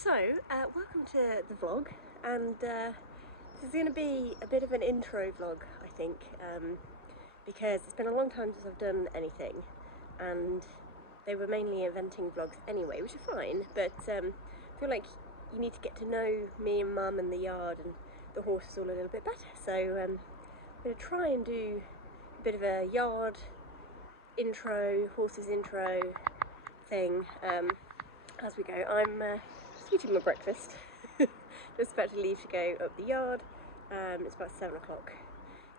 So, welcome to the vlog, and this is going to be a bit of an intro vlog, I think, because it's been a long time since I've done anything, and they were mainly eventing vlogs anyway, which are fine, but I feel like you need to get to know me and Mum and the yard and the horses all a little bit better, so I'm going to try and do a bit of a yard intro, horses intro thing as we go. I'm eating my breakfast, just about to leave to go up the yard. It's about 7 o'clock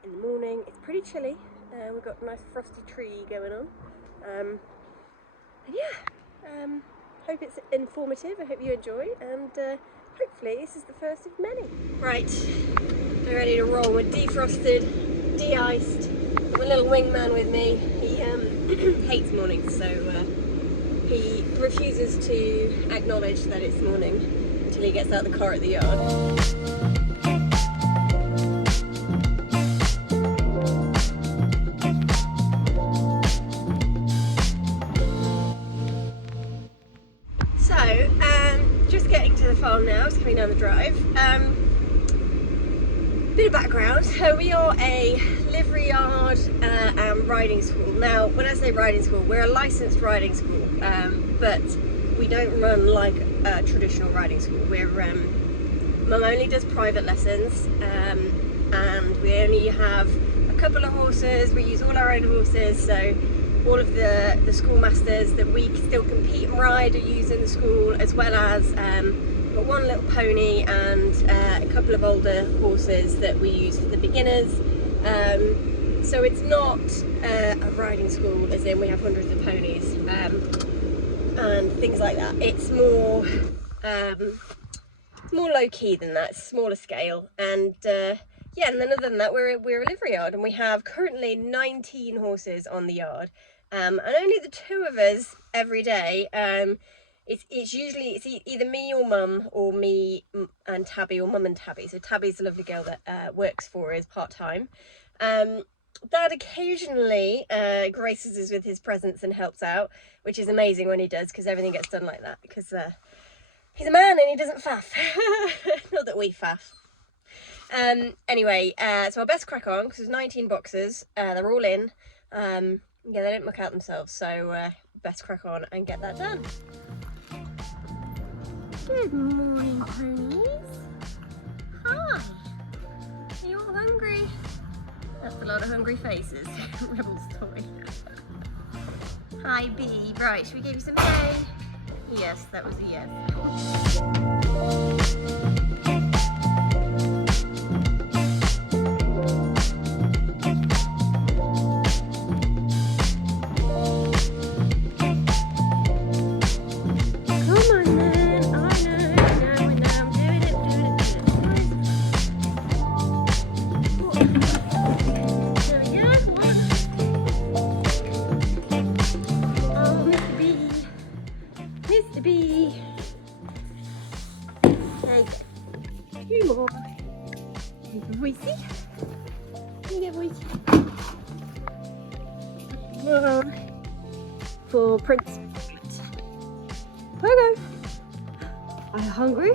in the morning. It's pretty chilly. We've got a nice frosty tree going on. And yeah, hope it's informative. I hope you enjoy, and hopefully this is the first of many. Right, we're ready to roll. We're defrosted, de-iced. My little wingman with me. He hates mornings, so he refuses to acknowledge that it's morning until he gets out of the car at the yard. So, just getting to the farm now, it's coming down the drive. Bit of background, we are a livery yard and riding school. Now, when I say riding school, we're a licensed riding school, but we don't run like a traditional riding school. Mum only does private lessons, and we only have a couple of horses. We use all our own horses, so all of the schoolmasters that we still compete and ride are used in the school, as well as got one little pony and a couple of older horses that we use for the beginners. So it's not a riding school as in we have hundreds of ponies and things like that. It's more low-key than that, it's smaller scale, and yeah, and then other than that, we're a livery yard, and we have currently 19 horses on the yard, and only the two of us every day. It's usually either me or Mum, or me and Tabby, or Mum and Tabby. So Tabby's a lovely girl that works for us part-time. Dad occasionally graces us with his presence and helps out, which is amazing when he does, because everything gets done like that, because he's a man and he doesn't faff. Not that we faff. Anyway, so I best crack on, because there's 19 boxes. They're all in. Yeah, they don't muck out themselves, so best crack on and get that done. Good morning, ponies. Hi. Are you all hungry? That's a lot of hungry faces. Rebel's toy. Hi, Bee. Right, should we give you some hay? Yes, that was a yes. Mr. B. There you go. Two more. Here's a voicey. Here you go, voicey. One for Prince Pogo. Are you hungry?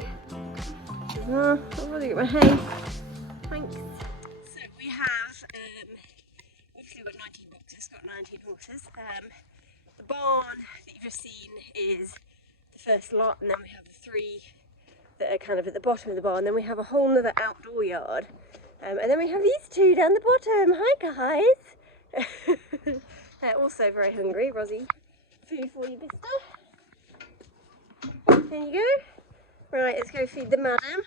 I've already got my hay. Thanks. So we have, obviously we've got 19 boxes, got 19 horses. The barn that you've just seen is the first lot, and then we have the three that are kind of at the bottom of the barn. Then we have a whole nother outdoor yard, and then we have these two down the bottom. Hi guys. They're also very hungry. Rosie, food for you, mister. There you go. Right, let's go feed the madam.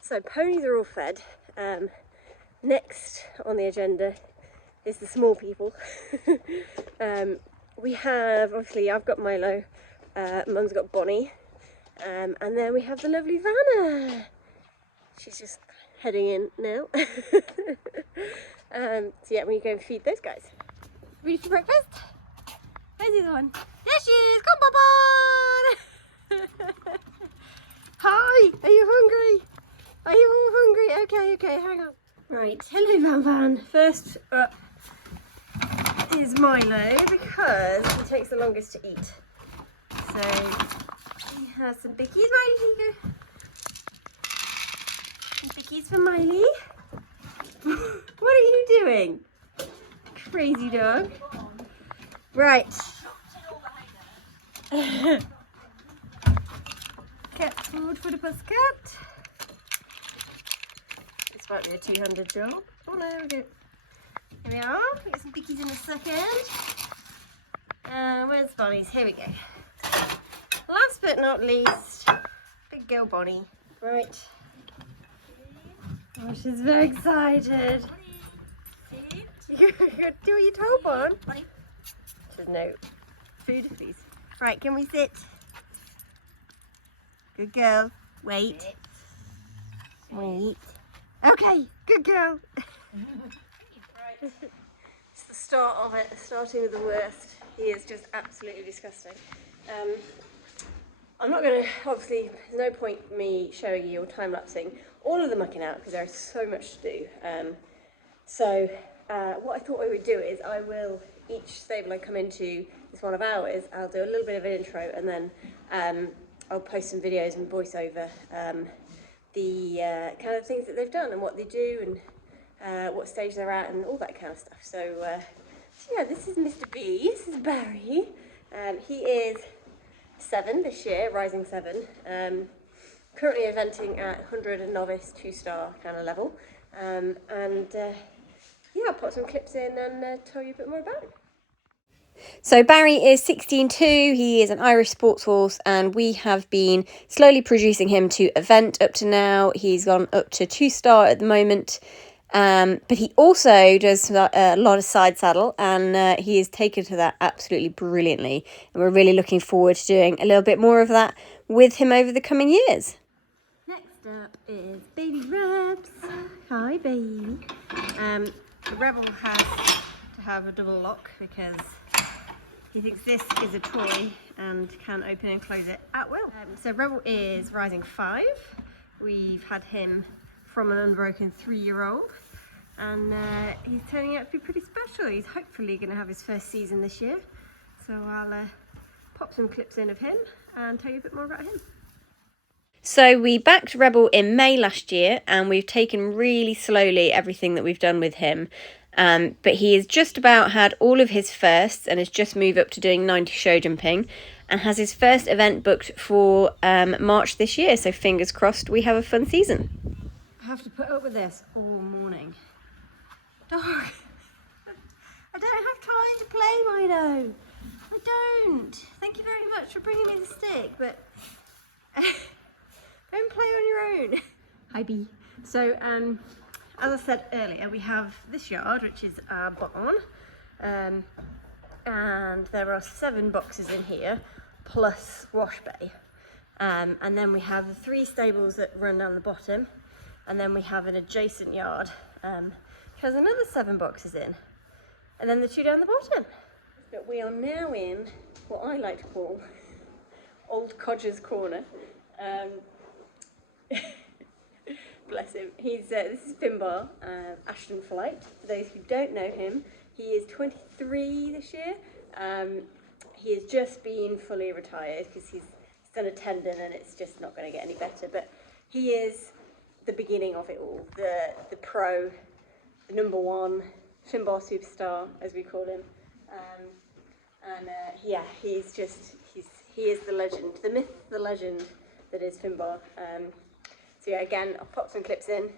So ponies are all fed. Next on the agenda is the small people. We have, obviously I've got Milo, Mum's got Bonnie, and then we have the lovely Vanna. She's just heading in now. So yeah, we go and feed those guys. Ready for breakfast? Where's the other one? There she is! Come on! Hi! Are you hungry? Are you all hungry? Okay, hang on. Right, hello Van Van. First up is Milo because he takes the longest to eat. So he has some bickies. Miley, here you go. Some bickies for Miley. What are you doing? Crazy dog. Right. Cat food for the pussycat. This might be a two-handed job. Oh no, we go. Here we are. We get some bickies in a second. Where's Bonnie's? Here we go. Last but not least, big girl Bonnie. Right. Oh, she's very excited. Do what you told, Bon. She says no. Food, please. Right, can we sit? Good girl. Wait. Wait. Okay, good girl. It's the start of it, starting with the worst. He is just absolutely disgusting. I'm not going to, obviously, there's no point me showing you or time-lapsing all of the mucking out because there's so much to do. What I thought I would do is I will, each stable I come into, this one of ours, I'll do a little bit of an intro and then I'll post some videos and voice over the kind of things that they've done and what they do and what stage they're at and all that kind of stuff. So yeah, this is Mr. B, this is Barry. He is 7 this year, rising 7. Currently eventing at 100 and novice 2-star kind of level. Yeah, I'll put some clips in and tell you a bit more about him. So Barry is 16.2, he is an Irish sports horse and we have been slowly producing him to event up to now. He's gone up to 2-star at the moment, but he also does a lot of side saddle and he is taken to that absolutely brilliantly. And we're really looking forward to doing a little bit more of that with him over the coming years. Next up is baby Rebs. Hi baby. The Rebel has to have a double lock because he thinks this is a toy and can open and close it at will. So Rebel is rising 5. We've had him from an unbroken 3-year-old and he's turning out to be pretty special. He's hopefully going to have his first season this year. So I'll pop some clips in of him and tell you a bit more about him. So we backed Rebel in May last year and we've taken really slowly everything that we've done with him. But he has just about had all of his firsts and has just moved up to doing 90 show jumping and has his first event booked for March this year. So fingers crossed we have a fun season. I have to put up with this all morning. Dog, I don't have time to play, Milo. I don't. Thank you very much for bringing me the stick, but don't play on your own. Hi B. So as I said earlier, we have this yard, which is our barn, and there are 7 boxes in here, plus wash bay. And then we have the 3 stables that run down the bottom, and then we have an adjacent yard, which has another 7 boxes in, and then the 2 down the bottom. But we are now in what I like to call Old Codger's Corner. Bless him. He's this is Finbar, Ashton Flight. For those who don't know him, he is 23 this year. He has just been fully retired because he's done a tendon and it's just not going to get any better. But he is the beginning of it all. The pro, the number 1 Finbar superstar, as we call him. Yeah, he is the legend, the myth, the legend that is Finbar. So yeah, again, I'll pop some clips in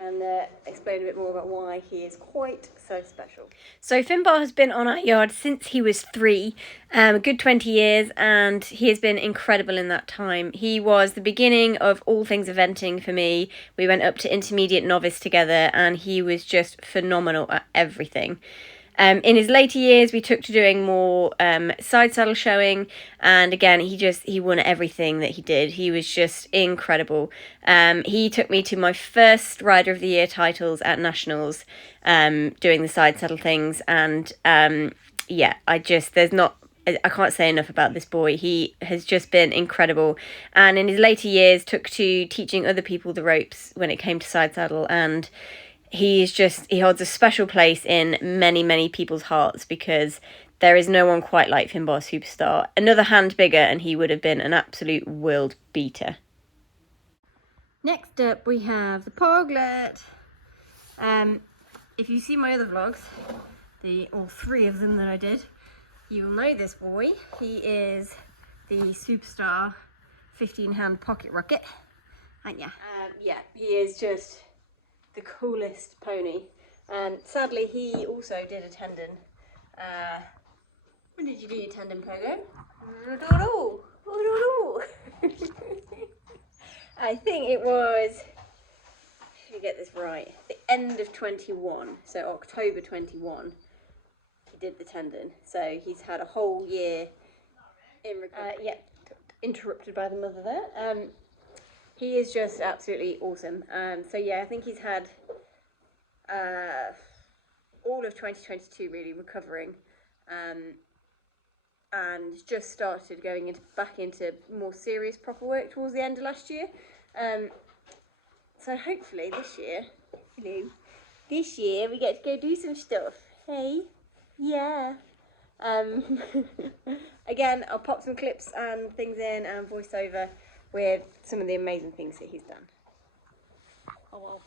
and explain a bit more about why he is quite so special. So Finbar has been on our yard since he was 3, a good 20 years, and he has been incredible in that time. He was the beginning of all things eventing for me. We went up to intermediate novice together and he was just phenomenal at everything. In his later years, we took to doing more side saddle showing, and again, he won everything that he did. He was just incredible. He took me to my first Rider of the Year titles at Nationals, doing the side saddle things, and yeah, I can't say enough about this boy. He has just been incredible, and in his later years, took to teaching other people the ropes when it came to side saddle, and he holds a special place in many people's hearts because there is no one quite like Finbar Superstar. Another hand bigger and he would have been an absolute world beater. Next up we have the Poglet. If you see my other vlogs, all 3 of them that I did, you'll know this boy. He is the Superstar 15-hand pocket rocket, aren't ya? Yeah, he is just the coolest pony. Sadly, he also did a tendon. When did you do your tendon, Pogo? I think it was, if you get this right, the end of 21, so October 21, he did the tendon. So he's had a whole year in recovery. Yeah, interrupted by the mother there. He is just absolutely awesome. So yeah, I think he's had all of 2022 really recovering, and just started going back into more serious proper work towards the end of last year. So hopefully this year we get to go do some stuff. Hey, yeah. Again, I'll pop some clips and things in and voice over with some of the amazing things that he's done. Oh well.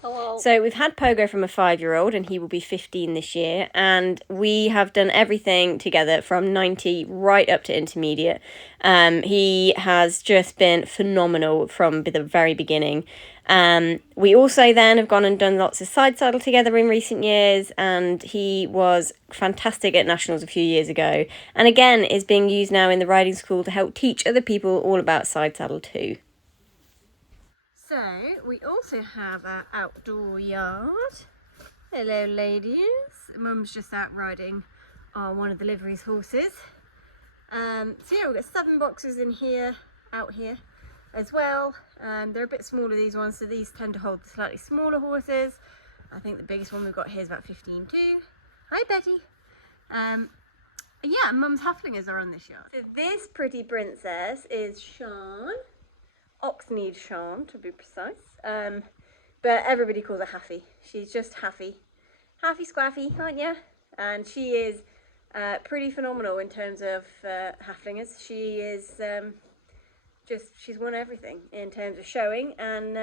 Hello. So we've had Pogo from a 5-year-old and he will be 15 this year, and we have done everything together from 90 right up to intermediate. He has just been phenomenal from the very beginning. We also then have gone and done lots of side saddle together in recent years, and he was fantastic at nationals a few years ago, and again is being used now in the riding school to help teach other people all about side saddle too. So, we also have our outdoor yard. Hello ladies. Mum's just out riding on one of the livery's horses. So yeah, we've got 7 boxes in here, out here as well. They're a bit smaller, these ones, so these tend to hold the slightly smaller horses. I think the biggest one we've got here is about 15 too. Hi Betty. Yeah, Mum's Halflingers are on this yard. So this pretty princess is Sean. Oxneed Sean, to be precise, but everybody calls her Haffy. She's just Haffy. Haffy Squaffy, aren't ya? And she is pretty phenomenal in terms of Halflingers. She is she's won everything in terms of showing, and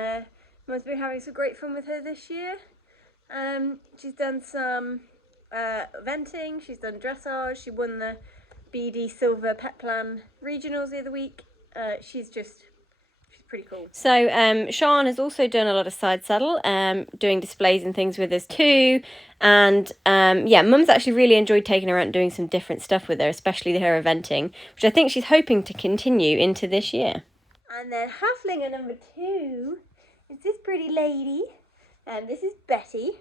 Mum's been having some great fun with her this year. She's done some eventing, she's done dressage, she won the BD Silver Pet Plan Regionals the other week. She's pretty cool. So Sean has also done a lot of side saddle, doing displays and things with us too, and yeah, Mum's actually really enjoyed taking her out and doing some different stuff with her, especially her eventing, which I think she's hoping to continue into this year. And then Halflinger number 2 is this pretty lady, and this is Betty.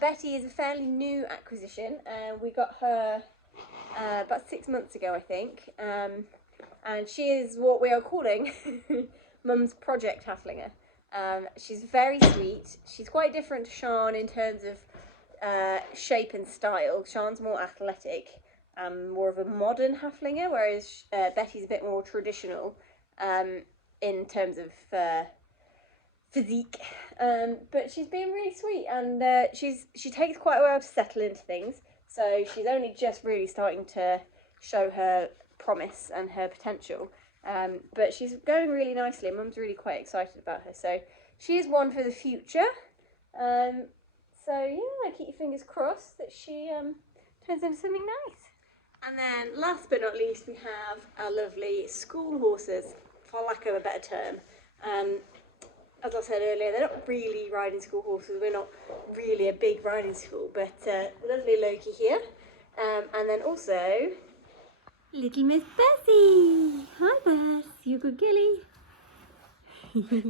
Betty is a fairly new acquisition. We got her about 6 months ago, I think, and she is what we are calling Mum's Project Halflinger. She's very sweet. She's quite different to Sean in terms of shape and style. Sean's more athletic, more of a modern Halflinger, whereas Betty's a bit more traditional in terms of physique. But she's been really sweet, and she takes quite a while to settle into things. So she's only just really starting to show her promise and her potential. But she's going really nicely. Mum's really quite excited about her. So she is one for the future. So yeah, keep your fingers crossed that she turns into something nice. And then last but not least, we have our lovely school horses, for lack of a better term. As I said earlier, they're not really riding school horses. We're not really a big riding school, but lovely Loki here. And then also little Miss Bessie. Hi Bess, you good gilly.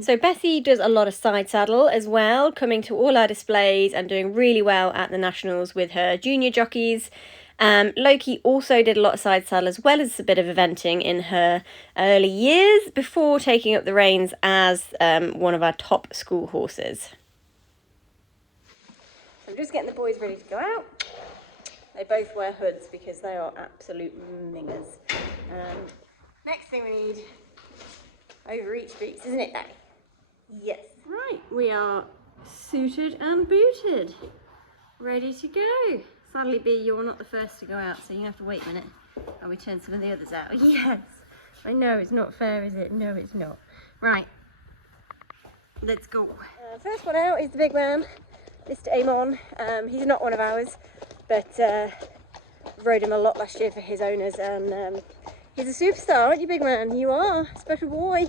So Bessie does a lot of side saddle as well, coming to all our displays and doing really well at the nationals with her junior jockeys. Loki also did a lot of side saddle as well as a bit of eventing in her early years before taking up the reins as one of our top school horses. So I'm just getting the boys ready to go out. They both wear hoods because they are absolute mingers. Next thing we need, overreach boots, isn't it, Daddy? Yes. Right, we are suited and booted, ready to go. Sadly, B, you're not the first to go out, so you have to wait a minute while we turn some of the others out. Yes, I know, it's not fair, is it? No, it's not. Right, let's go. First one out is the big man, Mr. Amon. He's not one of ours, but rode him a lot last year for his owners, and he's a superstar, aren't you, big man? You are, special boy.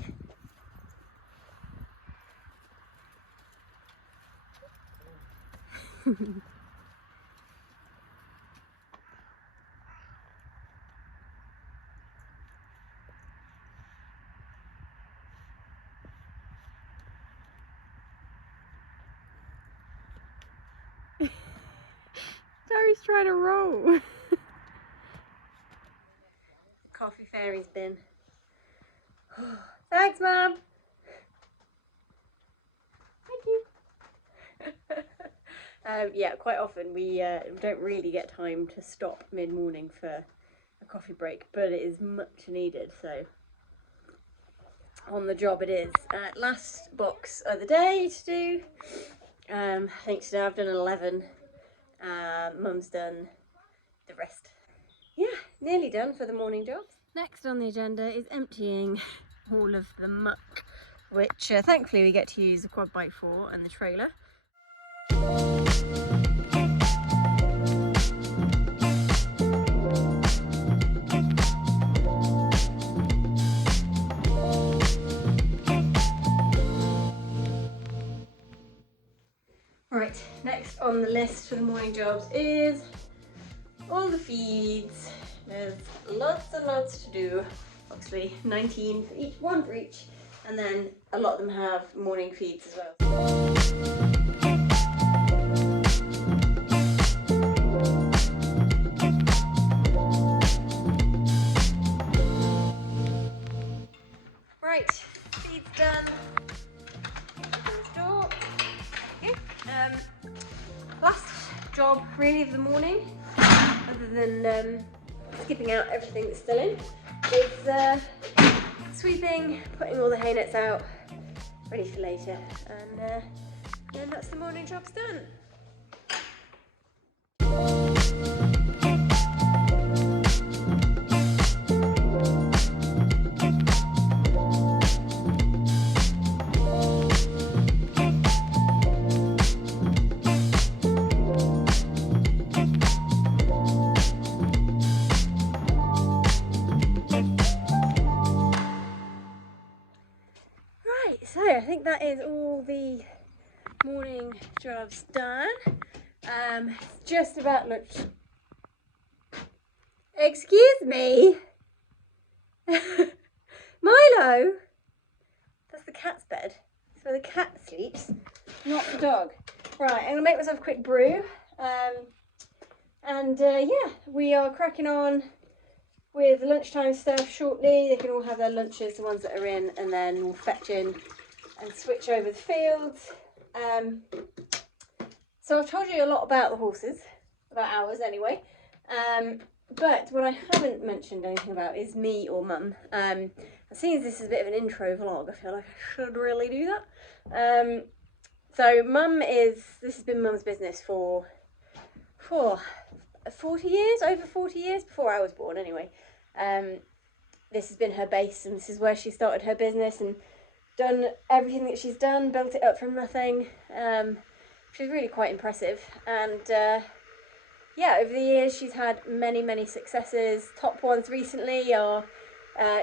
Terry's trying to roll. Coffee fairy's bin. Thanks, Mum. Thank you. Yeah, quite often we don't really get time to stop mid-morning for a coffee break, but it is much needed, so on the job it is. Last box of the day to do. I think today I've done 11. Mum's done the rest. Yeah, nearly done for the morning jobs. Next on the agenda is emptying all of the muck, which thankfully we get to use the quad bike for and the trailer. Right, next on the list for the morning jobs is all the feeds. There's lots and lots to do. Obviously 19 for each, one for each, and then a lot of them have morning feeds as well. Right, feeds done. Door. Okay. Last job really of the morning, other than skipping out everything that's still in, is sweeping, putting all the hay nets out, ready for later, and then that's the morning jobs done. So I think that is all the morning jobs done. It's just about lunch. Excuse me? Milo? That's the cat's bed. That's where the cat sleeps, not the dog. Right, I'm going to make myself a quick brew. Yeah, we are cracking on with lunchtime stuff shortly. They can all have their lunches, the ones that are in, and then we'll fetch in and switch over the fields. So I've told you a lot about the horses, about ours anyway, but what I haven't mentioned anything about is me or Mum. Seeing as this is a bit of an intro vlog, I feel like I should really do that. So this has been Mum's business for 40 years, over 40 years, before I was born anyway. This has been her base, and this is where she started her business and done everything that she's done, built it up from nothing. She's really quite impressive, and yeah, over the years she's had many successes. Top ones recently are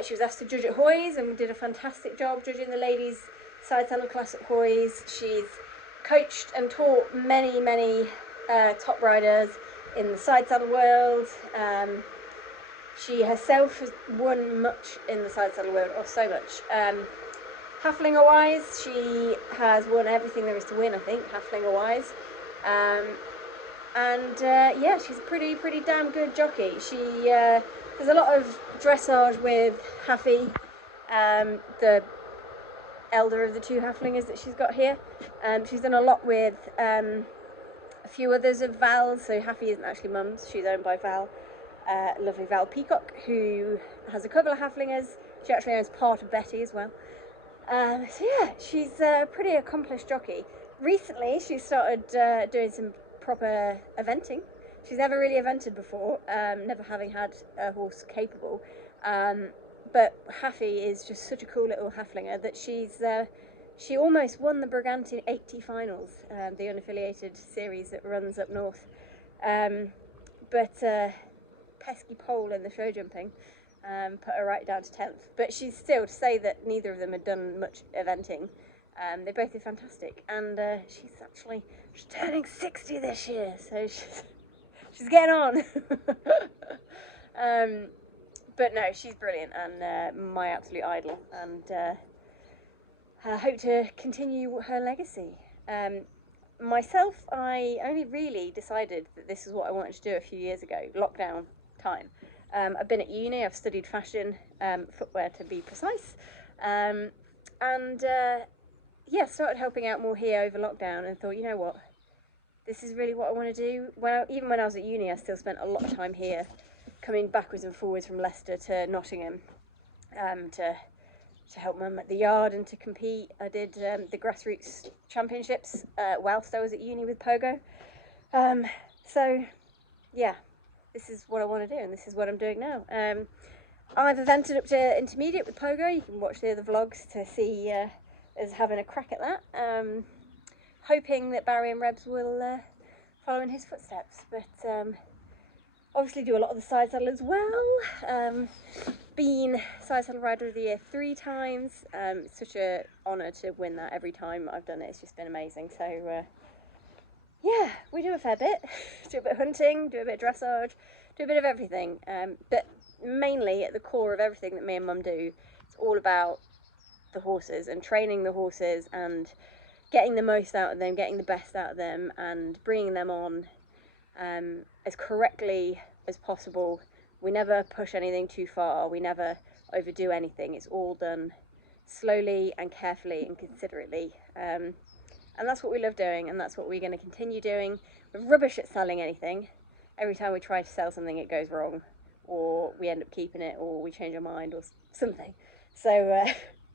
she was asked to judge at Hoys and did a fantastic job judging the ladies side saddle class at Hoys. She's coached and taught many top riders in the side saddle world. She herself has won much in the side saddle world, or so much. Halflinger wise, she has won everything there is to win, I think, Halflinger wise. Yeah, she's a pretty damn good jockey. She there's a lot of dressage with Haffy, the elder of the two Halflingers that she's got here. She's done a lot with a few others of Val's, so Haffy isn't actually Mum's, she's owned by Val, lovely Val Peacock, who has a couple of Halflingers. She actually owns part of Betty as well. So yeah, she's a pretty accomplished jockey. recently she started doing some proper eventing. She's never really evented before, never having had a horse capable. But Haffy is just such a cool little halflinger that she almost won the Brigantine 80 finals, the unaffiliated series that runs up north. But pesky pole in the show jumping put her right down to 10th. But she's still, to say that neither of them had done much eventing, they both did fantastic. And she's turning 60 this year, so she's getting on. But no, she's brilliant and my absolute idol, and I hope to continue her legacy. Myself, I only really decided that this is what I wanted to do a few years ago, lockdown time. I've been at uni, I've studied fashion, footwear to be precise, and yeah, started helping out more here over lockdown and thought, you know what, this is really what I want to do. Well, even when I was at uni, I still spent a lot of time here, coming backwards and forwards from Leicester to Nottingham to help Mum at the yard and to compete. I did the grassroots championships whilst I was at uni with Pogo. So yeah, this is what I want to do, and this is what I'm doing now. I've evented up to intermediate with Pogo. You can watch the other vlogs to see us having a crack at that. Hoping that Barry and Rebs will follow in his footsteps, but obviously do a lot of the side saddle as well. Been side saddle rider of the year 3 times. It's such an honour to win that every time I've done it. It's just been amazing. So yeah, we do a fair bit. Do a bit of hunting, do a bit of dressage, do a bit of everything. But mainly at the core of everything that me and Mum do, it's all about the horses and training the horses and getting the most out of them, getting the best out of them, and bringing them on as correctly as possible. We never push anything too far, we never overdo anything. It's all done slowly and carefully and considerately, and that's what we love doing, and that's what we're going to continue doing. We're rubbish at selling anything. Every time we try to sell something, it goes wrong, or we end up keeping it, or we change our mind, or something. So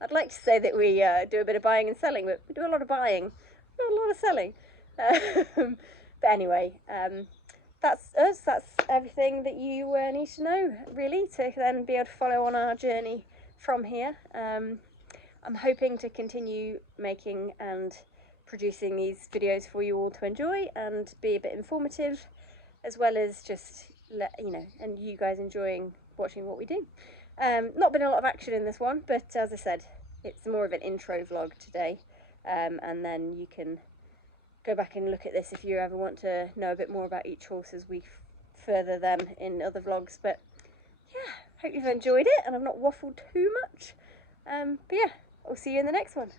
I'd like to say that we do a bit of buying and selling, but we do a lot of buying, not a lot of selling. But anyway, that's us. That's everything that you need to know, really, to then be able to follow on our journey from here. I'm hoping to continue making and producing these videos for you all to enjoy and be a bit informative, as well as just and you guys enjoying watching what we do. Not been a lot of action in this one, but as I said, it's more of an intro vlog today, and then you can go back and look at this if you ever want to know a bit more about each horse as we further them in other vlogs. But yeah, hope you've enjoyed it and I've not waffled too much. But yeah, I'll see you in the next one.